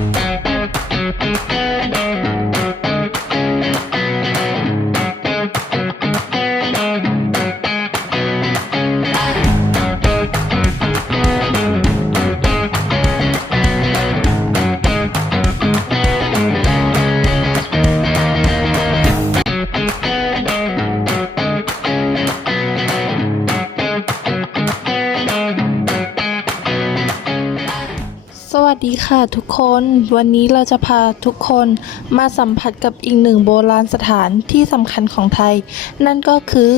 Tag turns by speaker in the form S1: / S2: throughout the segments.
S1: Thank you. สวัสดีค่ะทุกคน วันนี้เราจะพาทุกคนมาสัมผัสกับอีกหนึ่งโบราณสถานที่สำคัญของไทย นั่นก็คือ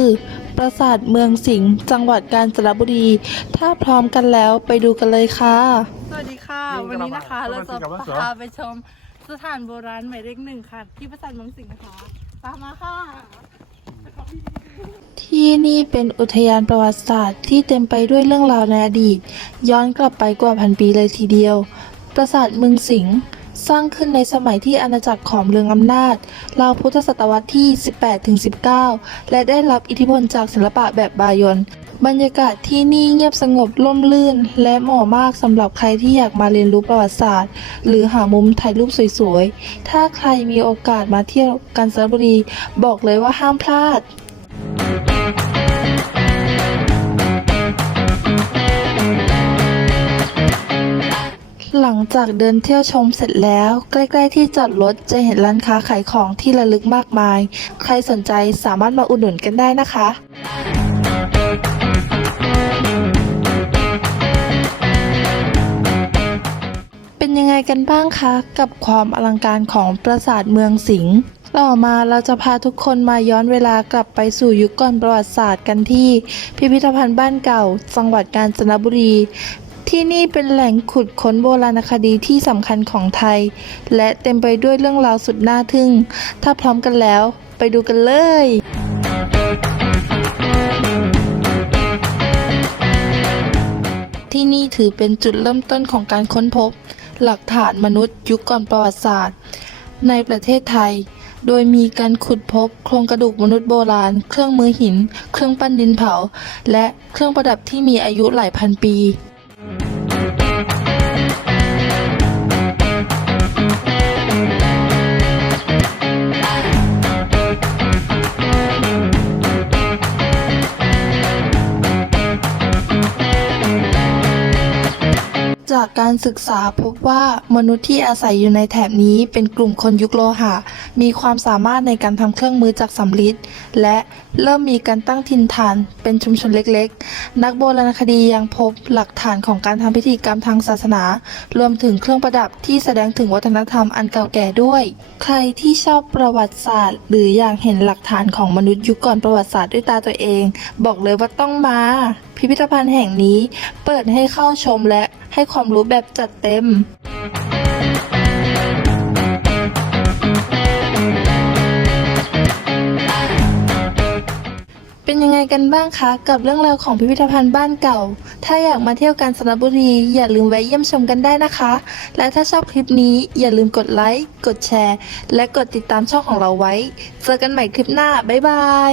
S1: ปราสาทเมืองสิงห์จังหวัดกาญจนบุรี ถ้าพร้อมกันแล้วไปดูกันเลยค่ะ
S2: สวัสดีค่ะ วันนี้นะคะ เราจะพาไปชมสถานโบราณหมายเลขหนึ่งค่ะ ที่ปราสาทเมืองสิงห์นะคะตามมาค่ะ
S1: ที่นี่เป็นอุทยานประวัติศาสตร์ที่เต็มไปด้วยเรื่องราวในอดีต ย้อนกลับไปกว่าพันปีเลยทีเดียว ปราสาทเมืองสิงห์สร้างขึ้นในสมัยที่อาณาจักรของเรืองอำนาจ ราวพุทธศตวรรษที่ 18-19 และได้รับอิทธิพลจากศิลปะแบบบายอน บรรยากาศที่นี่เงียบสงบร่มรื่น และเหมาะมากสำหรับใครที่อยากมาเรียนรู้ประวัติศาสตร์ หรือหามุมถ่ายรูปสวยๆ ถ้าใครมีโอกาสมาเที่ยวกาญจนบุรี บอกเลยว่าห้ามพลาดหลังจากเดินเที่ยวชมเสร็จแล้ว ใกล้ๆที่จอดรถจะเห็นร้านค้าขายของที่ระลึกมากมาย ใครสนใจสามารถมาอุดหนุนกันได้นะคะ บ้างคะกับความอลังการของปราสาทเมืองสิงห์ต่อมาเราจะพาทุกคนมาย้อนเวลากลับไปสู่ยุคก่อนประวัติศาสตร์กันที่ พิพิธภัณฑ์บ้านเก่า จังหวัดกาญจนบุรี ที่นี่เป็นแหล่งขุดค้นโบราณคดีที่สำคัญของไทย และเต็มไปด้วยเรื่องราวสุดน่าทึ่ง ถ้าพร้อมกันแล้ว ไปดูกันเลยที่นี่ถือเป็นจุดเริ่มต้นของการค้นพบ หลักฐานมนุษย์ยุคก่อนประวัติศาสตร์ ในประเทศไทย โดยมีการขุดพบโครงกระดูกมนุษย์โบราณ เครื่องมือหิน เครื่องปั้นดินเผา และเครื่องประดับที่มีอายุหลายพันปี จากการศึกษาพบว่ามนุษย์ที่อาศัยอยู่ในแถบนี้เป็นกลุ่มคนยุคโลหะ มีความสามารถในการทำเครื่องมือจากสำริดและเริ่มมีการตั้งถิ่นฐานเป็นชุมชนเล็กๆ นักโบราณคดียังพบหลักฐานของการทำพิธีกรรมทางศาสนา รวมถึงเครื่องประดับที่แสดงถึงวัฒนธรรมอันเก่าแก่ด้วย ใครที่ชอบประวัติศาสตร์ หรืออยากเห็นหลักฐานของมนุษย์ยุคก่อนประวัติศาสตร์ด้วยตาตัวเอง บอกเลยว่าต้องมา พิพิธภัณฑ์แห่งนี้เปิดให้เข้าชมและ ให้ความรู้แบบจัดเต็ม เป็นยังไงกันบ้างคะ กับเรื่องราวของพิพิธภัณฑ์บ้านเก่า ถ้าอยากมาเที่ยวกาญจนบุรี อย่าลืมแวะเยี่ยมชมกันได้นะคะ และถ้าชอบคลิปนี้อย่าลืมกดไลค์ กดแชร์ และกดติดตามช่องของเราไว้ เจอกันใหม่คลิปหน้า บ๊ายบาย